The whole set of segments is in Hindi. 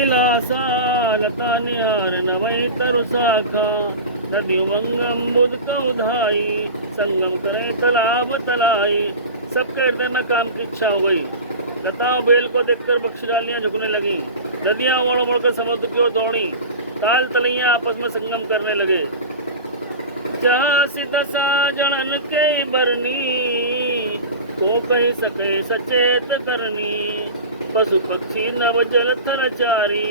तिलासा लता निहार नवई तरु शाखा नदियों मंगम बुध को उधाई संगम करे तालाब तलाई। सबके हृदय में काम की इच्छा हो गई। लताओं बेल को देखकर बख्शीडालियां झुकने लगी। नदियां उमड़ उमड़ कर समुद्र की ओर दौड़ी। ताल तलैया आपस में संगम करने लगे। दशा जड़न के बरनी को कही सके सचेत करनी। पशु पक्षी नव जल थल चारी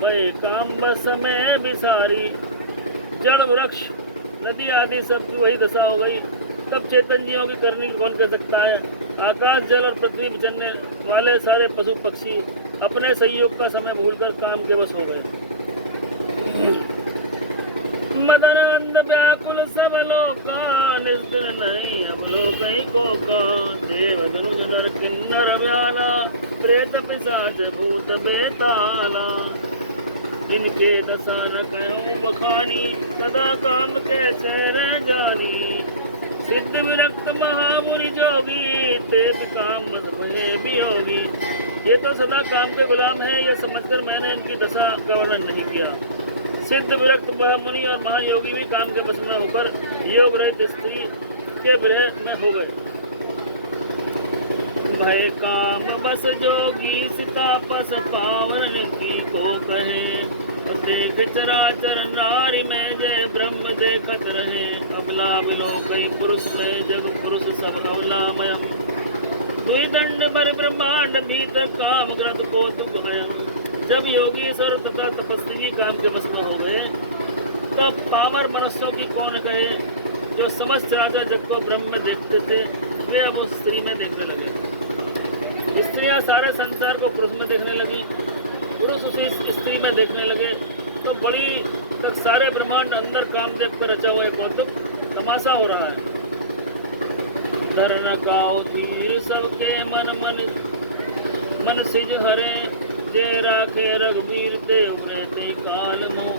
भय काम बस समय बिसारी। जड़ वृक्ष नदी आदि सब की वही दशा हो गई। तब चेतन जीवों की करनी कौन कह सकता है। आकाश जल और पृथ्वी पर चलने वाले सारे पशु पक्षी अपने संयोग का समय भूलकर काम के बस हो गए। मदन अंध व्याकुल सब लोका निस्दिन नहीं अब लोकई को का। देव धनुष नर किन्नर व्याला प्रेत पिशाच भूत बेताला। इनके दशा न कहो बखानी सदा काम के चैन जानी। सिद्ध विरक्त महामुनि जोगी ते भी काम बस भये भी होगी। ये तो सदा काम के गुलाम है, यह समझकर मैंने इनकी दशा का वर्णन नहीं किया। सिद्ध विरक्त महामुनि और महायोगी भी काम के बस में होकर योग रहित स्त्री के विरह में हो गए। भय काम बस जोगी सीता पस पावन की को कहे। देख चराचर नारी में जय ब्रह्म देखत रहे। अबला बिलो कई पुरुष में जग पुरुष सब अवलामयम। दुई दंड बर ब्रह्मांड भीतर काम ग्रत को दुख अयम। जब योगी सर तथा तपस्वी काम के बस में हो गए तो पामर मनुष्यों की कौन कहे। जो समस्त राजा जग को ब्रह्म में देखते थे वे अब उस स्त्री में देखने लगे। स्त्रियां सारे संसार को पुरुष में देखने लगी। पुरुष उसी स्त्री में देखने लगे तो बड़ी तक सारे ब्रह्मांड अंदर कामदेव पर रचा हुआ एक कौतुक तमाशा हो रहा है। धरन काओ धीर सबके मन मन मन सिज हरे। जे राखे रघुवीर ते उभरे ते काल मोह।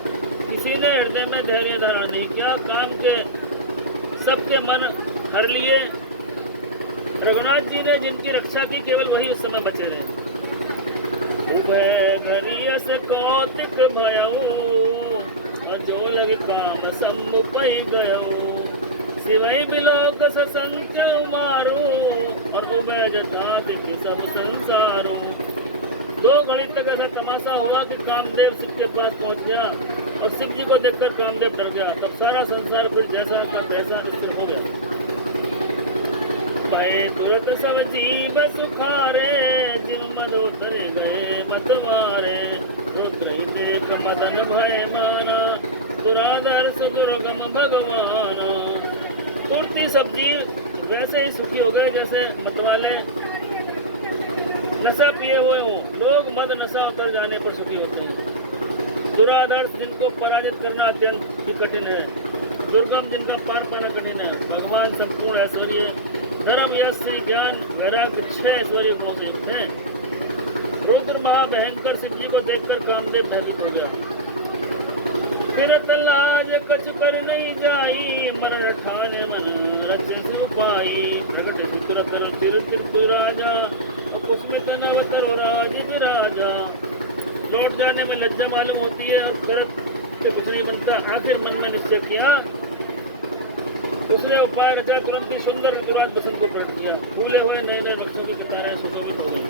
किसी ने हृदय में धैर्य धारण नहीं किया। काम के सबके मन हर लिए। रघुनाथ जी ने जिनकी रक्षा की केवल वही उस समय बचे रहे। उभय घरियस कौतिक भयऊ जो लग काम शंभु पै गयऊ। सिवई बिलोक ससंख्य मारू और उभय जथा दिख सब संसारू। 2 घड़ी तक ऐसा तमाशा हुआ कि कामदेव शिव के पास पहुंच गया और शिव जी को देखकर कामदेव डर गया। तब सारा संसार फिर जैसा का तैसा स्थिर हो गया। भय तुरत सब जीव सुखारे जिम मद उतर गए मतवारे। रुद्र ही देख मदन भय माना दुराधर सुदुर्गम भगवान। तुरती सब जीव वैसे ही सुखी हो गए जैसे मतवाले नशा पिए हुए हों। लोग मद नशा उतर जाने पर सुखी होते हैं। दुराधर्ष जिनको पराजित करना अत्यंत ही कठिन है। दुर्गम जिनका पार पाना कठिन है। भगवान संपूर्ण ऐश्वर्य धर्म यश श्री ज्ञान वैराग्य 6 ऐश्वर्य गुणों से युक्त है। रुद्र महाभयंकर शिव जी को देखकर कामदेव भयभीत हो गया। फिरत लाज कछ कर नहीं जाई मरण ठाने मन रचन से उपाई। प्रगट तुरतर तिर तिर राजा और कुसमित नवतर राज विराजा। लौट जाने में लज्जा मालूम होती है और करत से कुछ नहीं बनता। आखिर मन में निश्चय किया। उसने उपाय रचा। तुरंत ही सुंदर ऋतुराज बसंत को प्रकट किया। फूले हुए नए नए वृक्षों की कतारें सुशोभित हो गई।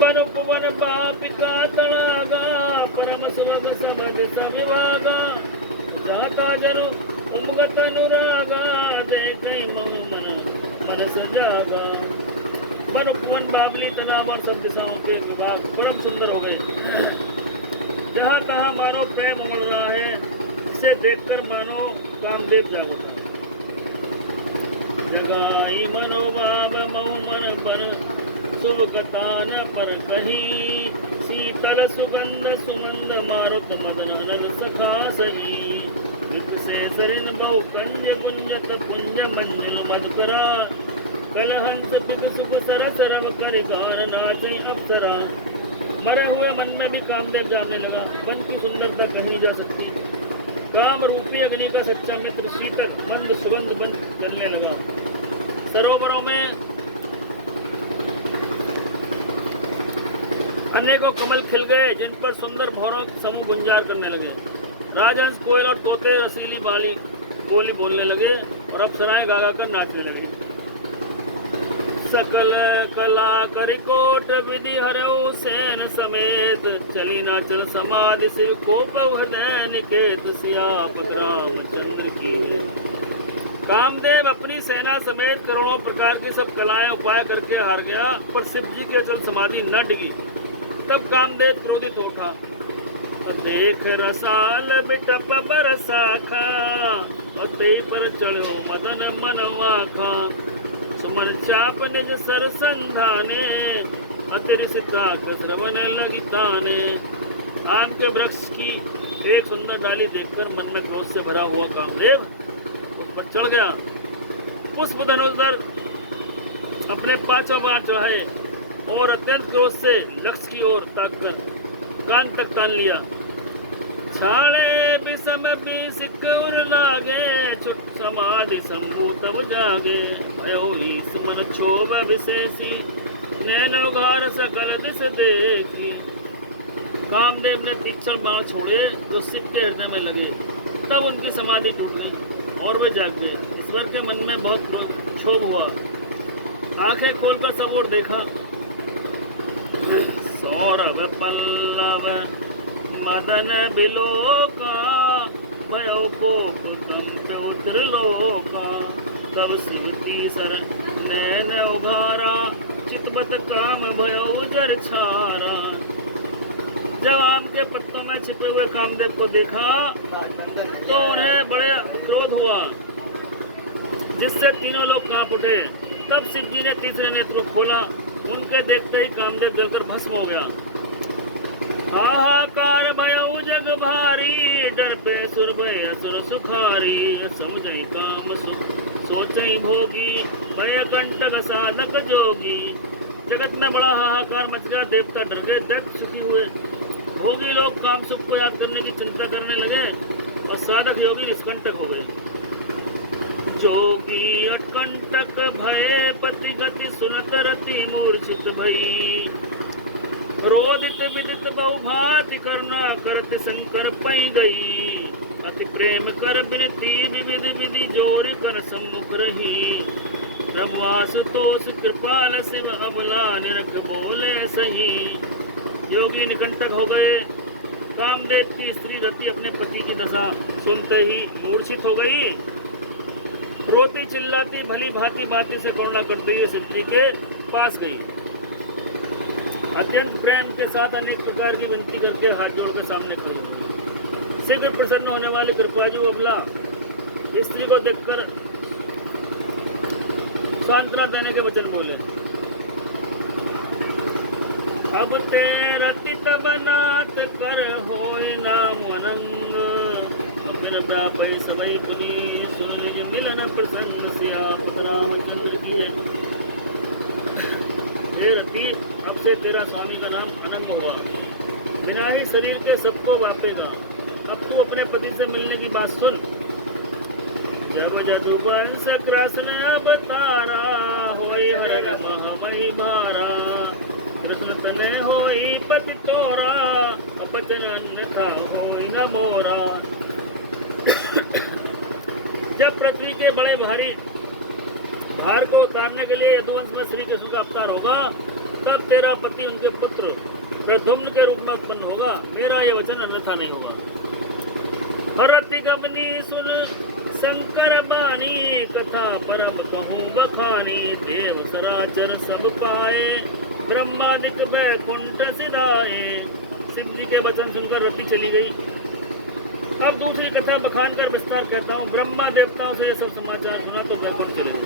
बन उपवन बापिका तड़ागा परम सुभग समझ सविभागा। जाता जनु उमगत अनुरागा देख मन मन सजागा। वन उपवन बाबली तालाब और सब दिशाओं के विभाग परम सुंदर हो गए। जहाँ तहाँ मानो प्रेम उमड़ रहा है। इसे देखकर मानो कामदेव जाग उठा। जगाई मनोभाव मऊ मन पर शुभ कथा न पर कहीं। शीतल सुगंध सुमंद मारुत मदन अनल सखा सही। विकसे सरिन बहु कंज कुंजत पुंज मंजुल मधुकरा। कलहंस पिक सुख सरस रव कर गान नाचई अप्सरा। मरे हुए मन में भी कामदेव जानने लगा। वन की सुंदरता कहीं नहीं जा सकती। काम रूपी अग्नि का सच्चा मित्र शीतल मंद सुगंध बन चलने लगा। सरोवरों में अनेकों कमल खिल गए जिन पर सुंदर भौरों समूह गुंजार करने लगे। राजहंस, कोयल और तोते रसीली बोली बोलने लगे और अप्सराएं गा गा कर नाचने लगी। सकल कला करिकोट विधि हरऊ सेन समेत, चली नाचल समाधि शिव कोप हृदय निकेत, सियापत रामचंद्र की है। कामदेव अपनी सेना समेत करोड़ों प्रकार की सब कलाएं उपाय करके हार गया, पर शिव जी की अचल समाधि न डिगी। तब कामदेव क्रोधित उठा, देख रसाल बिटप बरसाखा, और ते पर चढ़ो मदन मनवाखा, सुमन चाप निज सर संधाने, अतिरिसिता श्रवण लगिताने। आम के वृक्ष की एक सुंदर डाली देखकर मन में क्रोध से भरा हुआ कामदेव उस पर चढ़ गया। पुष्प धनुर्धर अपने पांचों बार चढ़ाए और अत्यंत क्रोध से लक्ष्य की ओर ताककर कान तक तान लिया। छाड़े बिसम बिसिक उर लागे, छुट समाधि संभू तब जागे, भयो ईस मन क्षोभ विशेषी, नैन उघार सकल दिस देखी। कामदेव ने तीक्ष्ण बाण छोड़े जो शिव के हृदय में लगे, तब उनकी समाधि टूट गई और वे जाग गए। ईश्वर के मन में बहुत क्षोभ हुआ। आंखें खोलकर सब ओर देखा, सौरभ पल्लव मदन बिलोका, भयो कोप कंप उतर लोका, तब शिव तीसर नैन उघारा, चितबत काम भयो जर छारा। जब आम के पत्तों में छिपे हुए कामदेव को देखा तो उन्हें बड़े क्रोध हुआ, जिससे तीनों लोग कांप उठे। तब शिव जी ने तीसरे नेत्र को खोला, उनके देखते ही कामदेव जलकर भस्म हो गया। हाहाकार भयो जग भारी, डर पे सुर भय असुर सुखारी, समझई काम सुख सोचई भोगी, भय कंटक साधक जोगी। जगत में बड़ा हाहाकार मच गया, देवता डर गए, दैत्य सुखी हुए, भोगी लोग काम सुख को याद करने की चिंता करने लगे और साधक योगी निष्कंटक हो गए। जोगी अटकंटक भय पति गति, सुनत रति मूर्छित भई, रोदित विदित बहुभाति, करुणा करत शंकर पई गई। अति प्रेम कर बिनती विविध विधि, जोरी कर सम्मुख रही, प्रभु आशुतोष कृपाल शिव अबला, निरख बोले सही। योगी निकंटक हो गए। कामदेव की स्त्री रति अपने पति की दशा सुनते ही मूर्छित हो गई। रोती चिल्लाती भली भांति बाती से करुणा करते हुए शिव जी के पास गई। अत्यंत प्रेम के साथ अनेक प्रकार की विनती करके हाथ जोड़कर सामने खड़ी हो गई। शीघ्र प्रसन्न होने वाली कृपाजू अबला स्त्री को देखकर सांत्वना देने के वचन बोले, अब ते रति तब नाथ कर होय नाम अनंग, बिन व्यापै सबई पुनि, सुन निज मिलन प्रसन्न, सियापत रामचंद्र की जय। हे रति, अब से तेरा स्वामी का नाम अनंग होगा, बिना ही शरीर के सबको वापेगा। अब तू अपने पति से मिलने की बात सुन। जब जदुवंश कृष्ण अवतारा, होई हरन महमई भारा, कृष्ण तने होई पति तोरा, बचन अन्यथा होई न मोरा। जब पृथ्वी के बड़े भारी भार को उतारने के लिए यदुवंश में श्री कृष्ण का अवतार होगा, तब तेरा पति उनके पुत्र प्रद्युम्न के रूप में उत्पन्न होगा। मेरा यह वचन अन्यथा नहीं होगा। हरति गमनी सुन शंकर बानी, कथा परम कहूँ बखानी, देव सराचर सब पाए, ब्रह्मादिक बैकुंठ सिधाए। शिव जी के वचन सुनकर रति चली गई। अब दूसरी कथा बखान कर विस्तार कहता हूँ। ब्रह्मा देवताओं से ये सब समाचार सुना तो बैकुंठ चले गए।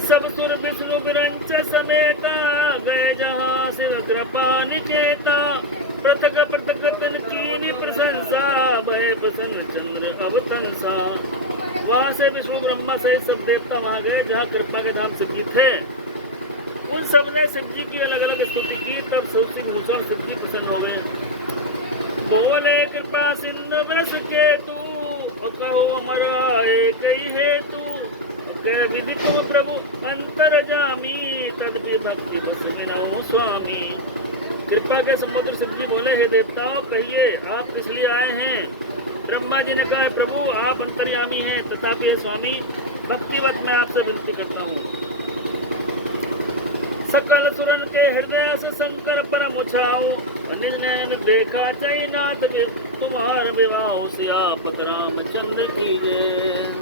सब सुर विष्णु विरंच समेता, गए जहाँ शिव कृपा निकेता, पृथक पृथक तन कीनी प्रशंसा, भय प्रसन्न चंद्र अवतंसा। वहाँ से विष्णु ब्रह्मा सहित सब देवता वहाँ गए जहाँ कृपा के धाम शिव जी थे। उन सब ने शिव जी की अलग अलग स्तुति की। तब शिव भूषण शिव जी प्रसन्न हो गए। बोले कृपा सिंधु वृष के तू, कहो हमारा एक ही हेतु, विधि तुम प्रभु अंतर जामी, तदपि भक्ति बस में न हो स्वामी। कृपा के समुद्र शिव जी बोले, हे देवताओं कहिए आप किस लिए आए हैं। ब्रह्मा जी ने कहा, प्रभु आप अंतर्यामी हैं, तथापि हे स्वामी भक्तिवत मैं आपसे विनती करता हूँ। सकल सुरन के हृदय से शंकर परम उछाओ, निज नैन देखा चाहिए नाथ तुम्हार विवाह। सियापत रामचंद्र की जय।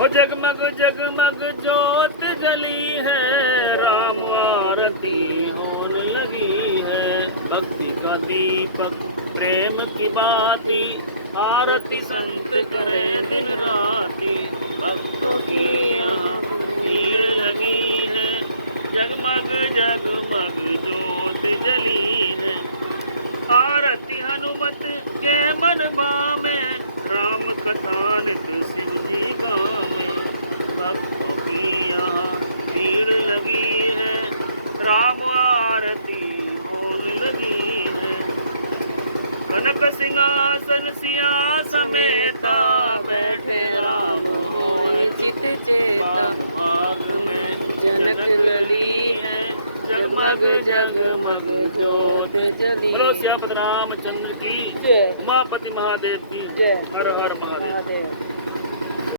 और जगमग जगमग जोत जली है, राम आरती होने लगी है। भक्ति का दीपक प्रेम की बाती, आरती संत करे दिन राती। भक्तों की यहाँ भीड़ लगी है, जगमग जगमग जोत जली है। आरती हनुमत के मन में, राम कथा नित शिव जी गावे। भक्तों की यहाँ भीड़ लगी है, राम आरती होने लगी है। कनक सिंहासन सिया समेता, बैठे राम मोहि चित चेता। बाग में जनक लली है, जगमग जगमग जोत जली। बोलो सियापत रामचंद्र की जय। उमापति महादेव की जय। हर हर महादेव।